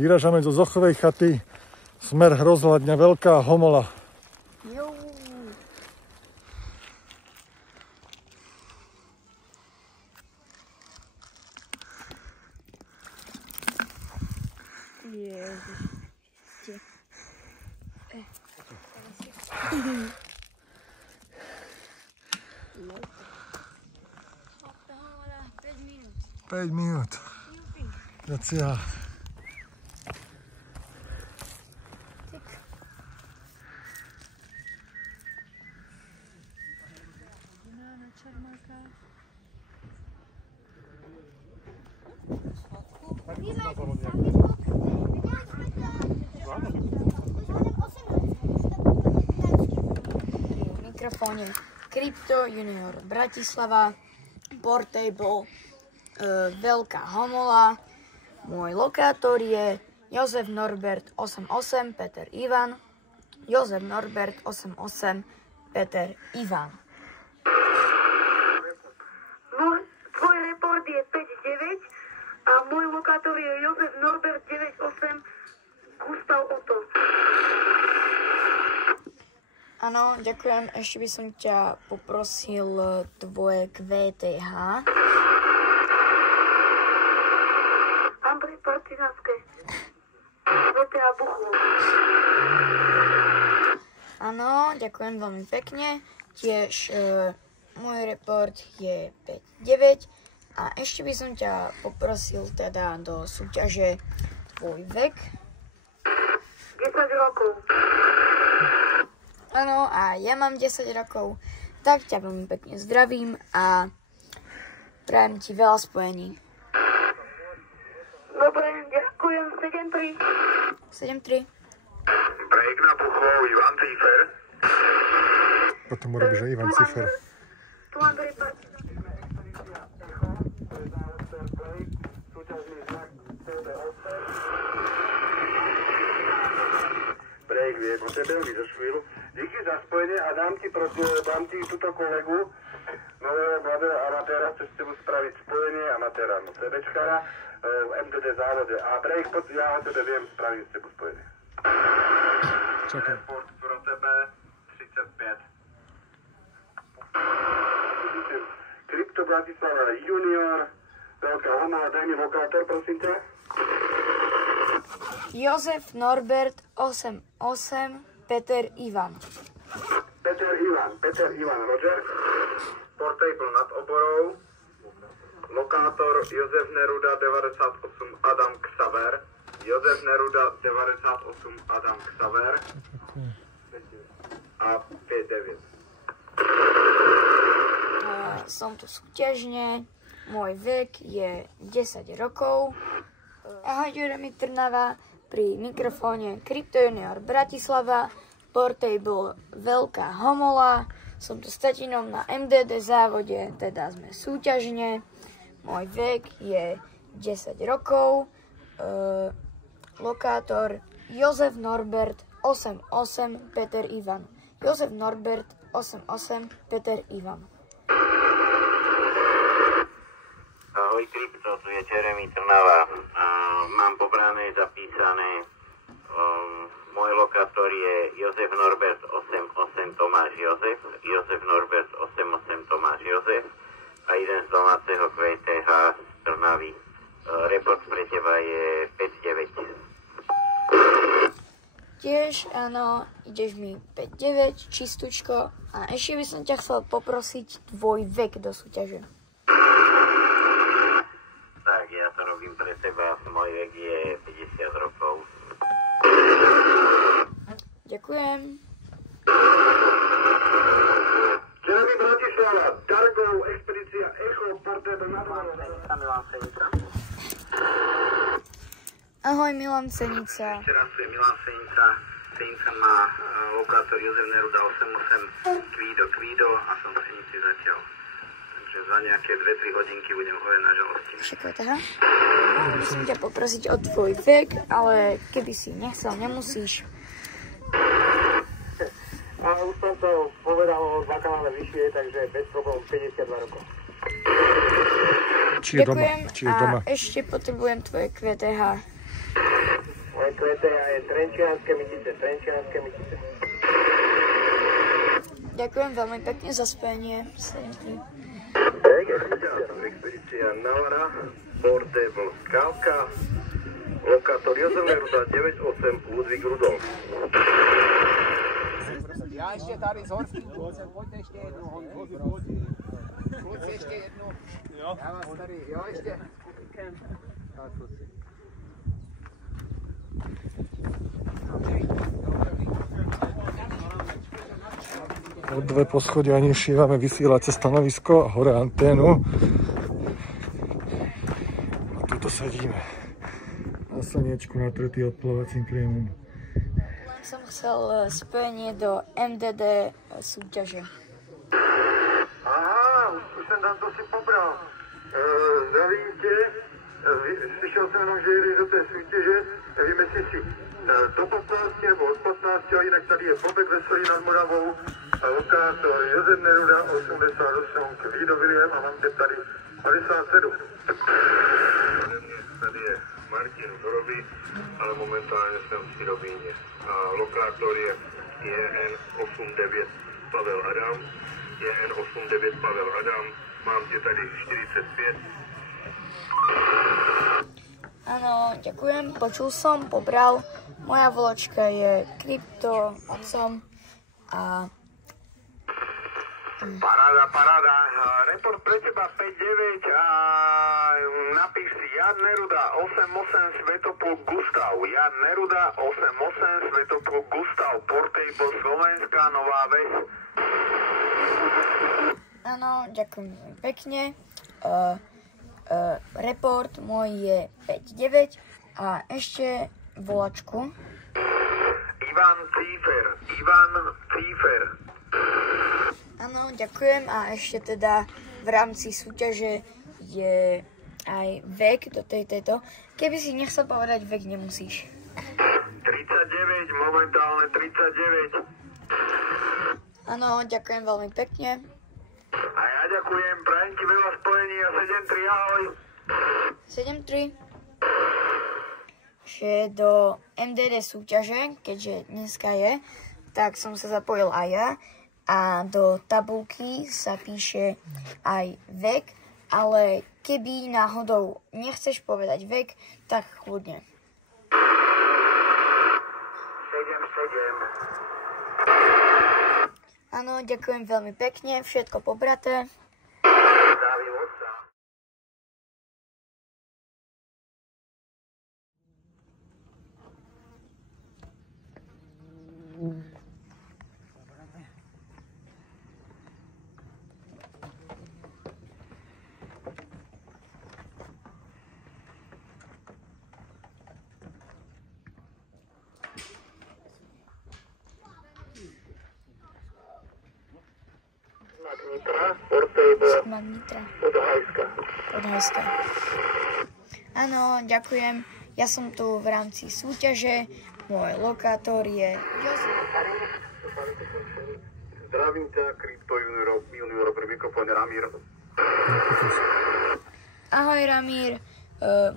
Vyrážame zo Zochovej chaty, smer Rozhľadňa, Veľká Homola. Ježiš. 5 minút. Grazie. Mikrofóne Crypto Junior Bratislava, Portable Veľká Homola. Môj lokátor je Jozef Norbert 88 Peter Ivan. Jozef Norbert 88 Peter Ivan. Tvoj report je 5-9 a môj lokátor je Jozef Norbert 98 Gustav Otto. Áno, ďakujem. Ešte by som ťa poprosil tvoje QTH. Andrej Partizánske. QTH Buchov. Áno, ďakujem veľmi pekne. Tiež môj report je 5-9. A ešte by som ťa poprosil teda do súťaže tvoj vek. 10 rokov. Áno, a ja mám 10 rokov, tak ťa veľmi pekne zdravím a prajem ti veľa spojení. Dobre, ďakujem. 7-3. 7-3. Break na Buchov, Ivan Cifer. Potom urobíš, že Ivan Cifer. Tu Andrej Partizánske. Break, vie, po tebe za chvíľu. Díky za spojenie a dám ti túto kolegu nového mladého amatéra, cez tebu spraviť spojenie amatéra, no CBčkara v MDD závode. A break, ja o tebe viem, spravím s tebu spojenie. Čakaj. Report pro tebe 35. Crypto Bratislava Junior, Veľká Homola, daj mi lokátor, prosím ťa. Jozef Norbert 88 Peter Ivan. Peter Ivan, Roger. Portable nad oborou. Lokátor Jozef Neruda 98 Adam Xaver. Jozef Neruda 98 Adam Xaver. A 5-9. Som tu súťažne. Môj vek je 10 rokov. Ahoj, Jeremy Trnava. Pri mikrofóne Crypto Junior Bratislava, Portable Veľká Homola. Som tu s tatinom na MDD závode, teda sme súťažne. Môj vek je 10 rokov. Lokátor Jozef Norbert 88 Peter Ivan. Jozef Norbert 88 Peter Ivan. Ahoj Crypto, tu je Jeremy Trnava. Mám pobrané zapísané. Môj lokátor je Jozef Norbert 88 Tomáš Jozef. Jozef Norbert 88 Tomáš Jozef. A jeden z domáceho QTH z Trnavy. Report pre teba je 5-9. Tiež, áno, ideš mi 5-9, čistúčko. A ešte by som ťa chcel poprosiť tvoj vek do súťaže. Tak, ja to robím pre teba. Môj vek je 50 rokov. Ďakujem. Jeremy Bratislava, Dargov, expedícia Echo, Portable nad oborou. Milan Senica. Ahoj, Milan Senica. Ešte raz tu je Milan Senica. Senica má lokátor Jozef Neruda 88 Kvído a som v Senici zatiaľ. Takže za nejaké 2-3 hodinky budem hovoriť na žalosti. Šekotaha. Musím ťa poprosiť o tvoj vek, ale keby si nechcel, nemusíš. A už som to povedal o 2 kanále vyššie, takže bez problémov 52 rokov. Či je doma. Ďakujem a ešte potrebujem tvoje QTH. Moje QTA je Trenčianske Mytice. Ďakujem veľmi pekne za spojenie. Expedícia Navara, Portable Skálka, lokátor Jozef Neruda 98 Ludvík Rudolf. Ja ešte tady z horských kluci, poďte ešte jednu honku. Kluci ešte jednu. Ja vás tady, jo ešte. Tak, kluci. O 2 poschodia nižšie máme vysielacie stanovisko a hore anténu. A tuto sedíme na slniečku natretý odplovacím krémom. Len som chcel spojenie do MDD súťaže. Aha, už jsem tam to si pobral. Zdravím tě, slyšel jsem jenom, že jedeš do té soutěže, nevím, jestli si do 15 nebo od 15, a jinak tady je Bobek Veselý nad Moravou, a lokátor Josef Neruda 88 Kvído William a mám tě tady 57. Tady je Martin Zoroby, ale momentálně jsem v Sirovíně. A lokátor je JN89 Pavel Adam. JN89 Pavel Adam, mám tě tady 45. Áno, ďakujem, počul som, pobral. Moja volačka je Krypto otcom a... Paráda. Report pre teba 5-9 a napíš si Jan Neruda 88 Svetopluk Gustav. Jan Neruda 88 Svetopluk Gustav. Portable Slovenská Nová Ves. Áno, ďakujem pekne. Report môj je 5-9 a ešte volačku. Ivan Cífer. Áno, ďakujem a ešte teda v rámci súťaže je aj vek do tejto. Keby si nechcel povedať vek, nemusíš. 39, momentálne 39. Áno, ďakujem veľmi pekne. A ja ďakujem, prajem ti veľa spojení a 7-3, ahoj. 7-3. Že do MDD súťaže, keďže dneska je, tak som sa zapojil aj ja. A do tabulky sa píše aj vek, ale keby náhodou nechceš povedať vek, tak kľudne. 7. Áno, ďakujem veľmi pekne, všetko pobraté. Magnitra. Od Hajska. Áno, ďakujem. Ja som tu v rámci súťaže. Môj lokátor je Jozef. Zdravím ťa, Krypto junior pri mikrofóne Ramír. Ahoj Ramír.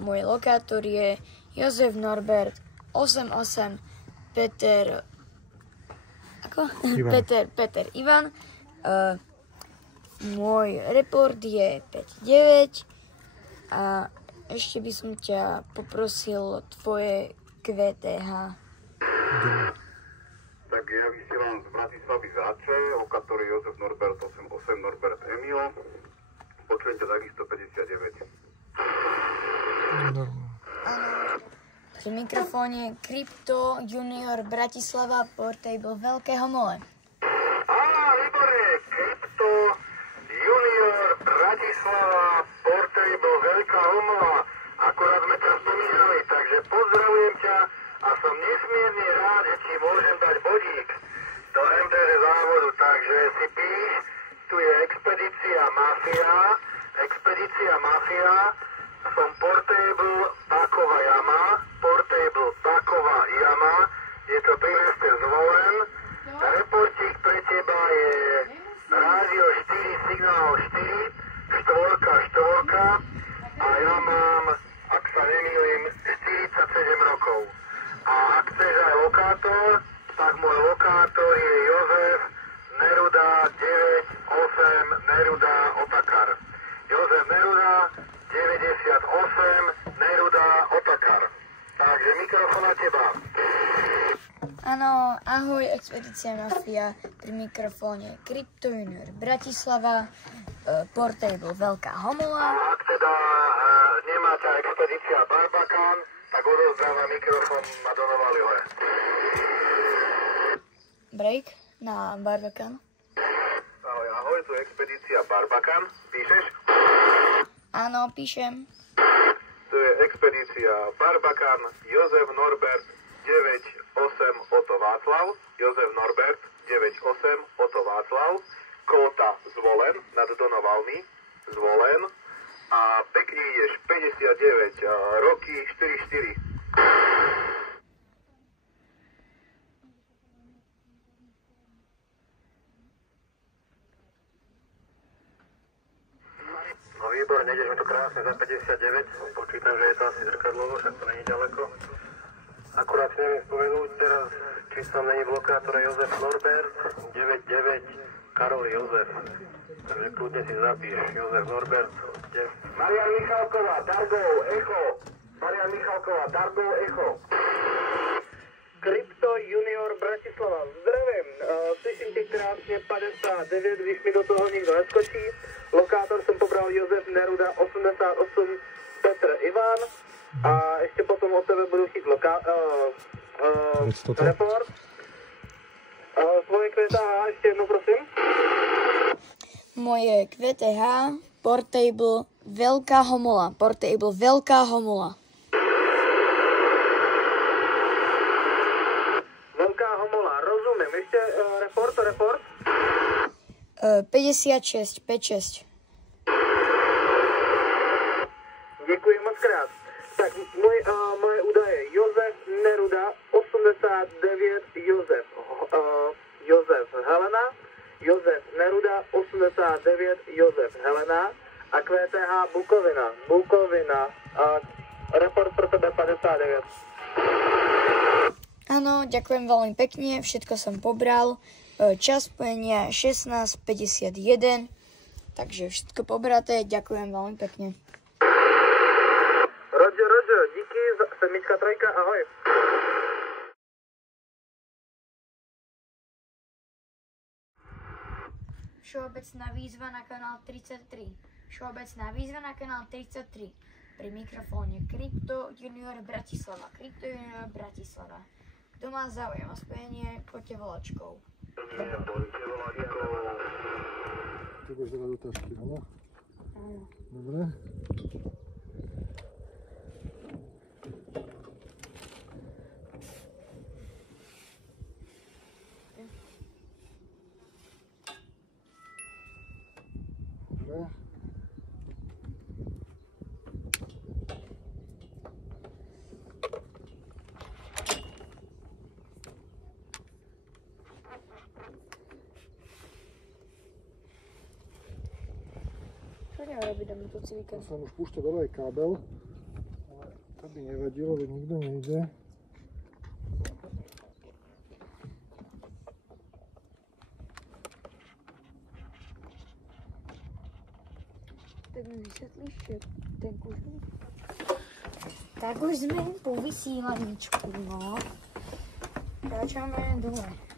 Môj lokátor je Jozef Norbert 88 Peter... Ako? Ivan. Peter Ivan. Môj report je 5-9 a ešte by som ťa poprosil tvoje QTH. Tak ja vysielam z Bratislavy Záče, lokátor je Jozef Norbert 88 Norbert Emil. Počujem ťa takisto 59. Áno. Pri mikrofóne Krypto Junior Bratislava Portable Veľkého Mole. Výborne, Krypto Junior Bratislava Portable Veľká Homola. Akorát sme ťa spomínali, takže pozdravujem ťa a som nesmierne rád, že ti môžem dať bodík do MDD závodu. Takže si píš, tu je Expedícia Mafia, som Portable Pakova Jama, je to pri meste Zvolen. Reportík pre teba je Rádio 4, Signál 4, 4 a ja mám, ak sa nemýlim, 47 rokov. Áno, ahoj, Expedícia Mafia, pri mikrofóne Crypto Junior Bratislava, Portable Veľká Homola. Ak teda nemá tá expedícia Barbakán, tak odovzdáva mikrofón Madonoval Johe. Break na Barbakán. Ahoj, ahoj, tu je expedícia Barbakán. Píšeš? Áno, píšem. Tu je expedícia Barbakán, Jozef Norbert 98 Oto Václav, Jozef Norbert 98 Oto Václav, Kóta Zvolen, nad Donovalmi, Zvolen a pekne ideš 59, roky 44. No výborne, ideš mi to krásne za 59, počítam, že je to asi zrkadlovo, však to není ďaleko. Akurát si neviem spomenúť teraz, či som není v lokátore Jozef Norbert 99 Karol Jozef. Takže kľudne si zapíš Jozef Norbert. Marian Michalková, Dargov, Echo. Marian Michalková, Dargov, Echo. Crypto Junior Bratislava. Zdravím, slyším ti krásne 59, když mi do toho nikto neskočí. Lokátor som pobral Jozef Neruda 88 Petr Ivan. A ešte potom od tebe budú chyť report. Svoje QTH ešte jedno, prosím. Moje QTH, Portable Veľká Homola. Portable Veľká Homola. Veľká Homola, rozumiem. Ešte report. 56, 56. Ďakujem moc krát. Tak, moje údaje. Jozef Neruda, 89, Jozef Helena, Jozef Neruda, 89, Jozef Helena a QTH Bukovina, report pro tebe 59. Áno, ďakujem veľmi pekne, všetko som pobral. Čas spojenia 16:51, takže všetko pobraté, ďakujem veľmi pekne. Roger, díky, 7-3, ahoj. Všeobecná výzva na kanál 33. Všeobecná výzva na kanál 33. Pri mikrofóne Crypto Junior Bratislava. Crypto Junior Bratislava. Kto má záujem o spojenie, poďte volačkou. Ty budeš dávať do tašky, áno? Áno. Dobre. Dobre. Čo ideme robiť do motocykla? To sa už púšťa dole aj kábel, ale to by nevadilo, veď nikto nejde. Tak mi vysvetlíš, že ten kus... Tak už sme po vysílaničku, no. Kráčame dole.